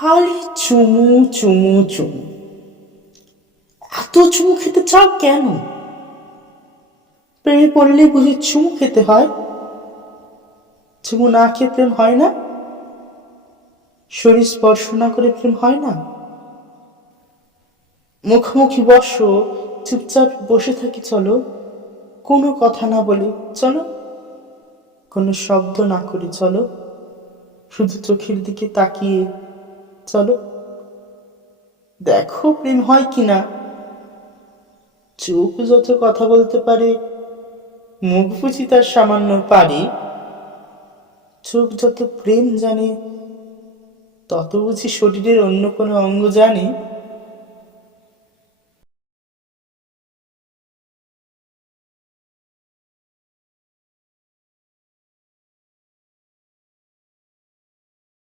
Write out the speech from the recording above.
খালি চুমু চুমু চুমু। এত চুমু খেতে চাও কেন? প্রেমে পড়লে বুঝি চুমু খেতে হয়? চুমু না খেয়ে প্রেম হয় না? শরীর স্পর্শ না করে প্রেম হয় না? মুখোমুখি বসো, চুপচাপ বসে থাকি চলো। কোনো কথা না বলে চলো। কোনো শব্দ না করে চলো। শুধু চোখের দিকে তাকিয়ে চলো। দেখো প্রেম হয় কি না চোখ যত কথা বলতে পারে, মুখ বুঝি তার সামান্য পারে। চোখ যত প্রেম জানে, তত বুঝি শরীরের অন্য কোনো অঙ্গ জানে।